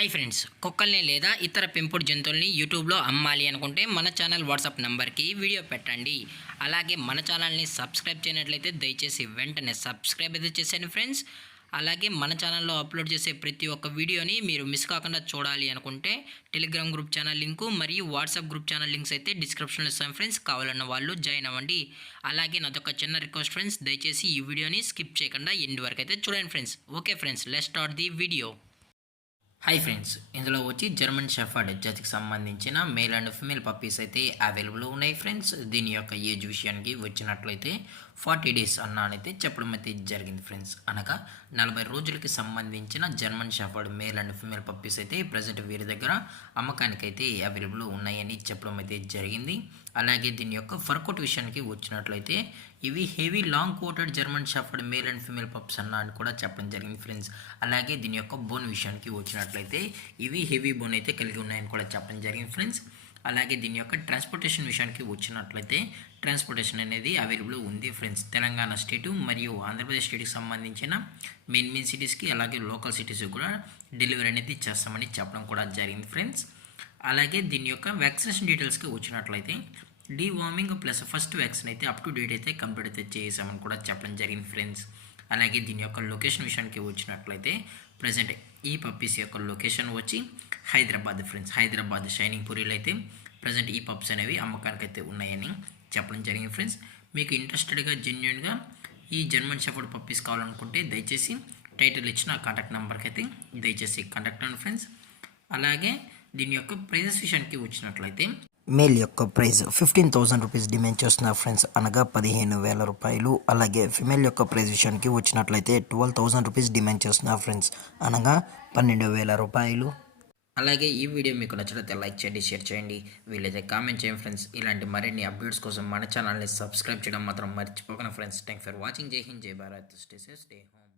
Hi friends, కుక్కల్ని లేదా ఇతర పెంపుడు జంతువుల్ని యూట్యూబ్లో అమ్మాలి అనుకుంటే మన ఛానల్ వాట్సాప్ నెంబర్కి వీడియో పెట్టండి. అలాగే మన ఛానల్ని సబ్స్క్రైబ్ చేయనట్లయితే దయచేసి వెంటనే సబ్స్క్రైబ్ అయితే చేసేయండి ఫ్రెండ్స్. అలాగే మన ఛానల్లో అప్లోడ్ చేసే ప్రతి ఒక్క వీడియోని మీరు మిస్ కాకుండా చూడాలి అనుకుంటే టెలిగ్రామ్ గ్రూప్ ఛానల్ లింకు మరియు వాట్సాప్ గ్రూప్ ఛానల్ లింక్స్ అయితే డిస్క్రిప్షన్లో ఇస్తాను ఫ్రెండ్స్. కావాలన్న వాళ్ళు జాయిన్ అవ్వండి. అలాగే నాదొక చిన్న రిక్వెస్ట్ ఫ్రెండ్స్, దయచేసి ఈ వీడియోని స్కిప్ చేయకుండా ఎండ్ వరకు అయితే చూడండి friends. Okay friends, let's start the video. Hi friends, ఇందులో వచ్చి జర్మన్ షెఫర్డ్ జాతికి సంబంధించిన మేల్ అండ్ ఫిమేల్ పప్పీస్ అయితే అవైలబుల్ ఉన్నాయి ఫ్రెండ్స్. దీని యొక్క ఏజ్ విషయానికి వచ్చినట్లయితే 40 డేస్ అన్నానైతే చెప్పడం అయితే జరిగింది ఫ్రెండ్స్. అనగా 40 రోజులకి సంబంధించిన German shepherd male and female puppies అయితే ప్రజెంట్ వీరి దగ్గర అమ్మకానికి అయితే అవైలబుల్ ఉన్నాయని చెప్పడం అయితే జరిగింది. అలాగే దీని యొక్క ఫర్కోట్ విషయానికి వచ్చినట్లయితే ఇవి heavy long coated German shepherd male and female pups అన్న అని కూడా చెప్పడం జరిగింది ఫ్రెండ్స్. అలాగే దీని యొక్క బోన్ విషయానికి వచ్చినట్లయితే ఇవి హెవీ బోన్ అయితే కలిగి ఉన్నాయని కూడా చెప్పడం జరిగింది ఫ్రెండ్స్. అలాగే దీని యొక్క ట్రాన్స్పోర్టేషన్ విషయానికి వచ్చినట్లయితే ట్రాన్స్పోర్టేషన్ అనేది అవైలబుల్ ఉంది ఫ్రెండ్స్. తెలంగాణ స్టేటు మరియు ఆంధ్రప్రదేశ్ స్టేట్కి సంబంధించిన మెయిన్ సిటీస్కి అలాగే లోకల్ సిటీస్కి కూడా డెలివరీ అనేది చేస్తామని చెప్పడం కూడా జరిగింది ఫ్రెండ్స్. అలాగే దీని యొక్క వ్యాక్సినేషన్ డీటెయిల్స్కి వచ్చినట్లయితే డీవార్మింగ్ ప్లస్ ఫస్ట్ వ్యాక్సిన్ అయితే అప్ టు డేట్ అయితే కంప్లీట్ అయితే చేసామని కూడా చెప్పడం జరిగింది ఫ్రెండ్స్. అలాగే దీని యొక్క లొకేషన్ విషయానికి వచ్చినట్లయితే ప్రజెంట్ ఈ పప్పీస్ యొక్క లొకేషన్ వచ్చి హైదరాబాద్ ఫ్రెండ్స్. హైదరాబాద్ షైనింగ్ పూరిలో అయితే ప్రజెంట్ ఈ పప్స్ అనేవి అమ్మకానికి అయితే ఉన్నాయని చెప్పడం జరిగింది ఫ్రెండ్స్. మీకు ఇంట్రెస్టెడ్గా జెన్యున్గా ఈ జర్మన్ షెఫర్డ్ పప్పీస్ కావాలనుకుంటే దయచేసి టైటిల్ ఇచ్చిన కాంటాక్ట్ నెంబర్కి అయితే దయచేసి కాంటాక్ట్ అవ్వండి ఫ్రెండ్స్. అలాగే దీని యొక్క ప్రైజెస్ విషయానికి వచ్చినట్లయితే మేల్ యొక్క ప్రైస్ 15,000 రూపీస్ డిమాండ్ చేస్తున్నారు ఫ్రెండ్స్, అనగా 15,000 రూపాయలు. అలాగే ఫిమేల్ యొక్క ప్రైస్ విషయానికి వచ్చినట్లయితే 12,000 రూపీస్ డిమాండ్ చేస్తున్నారు ఫ్రెండ్స్, అనగా 12,000 రూపాయలు. అలాగే ఈ వీడియో మీకు నచ్చినట్లయితే లైక్ చేయండి, షేర్ చేయండి, వీలైతే కామెంట్ చేయండి ఫ్రెండ్స్. ఇలాంటి మరిన్ని అప్డేట్స్ కోసం మన ఛానల్ని సబ్స్క్రైబ్ చేయడం మాత్రం మర్చిపోకండి ఫ్రెండ్స్. Thank for watching. జై హింద్, జై Bharat, stay safe, stay home.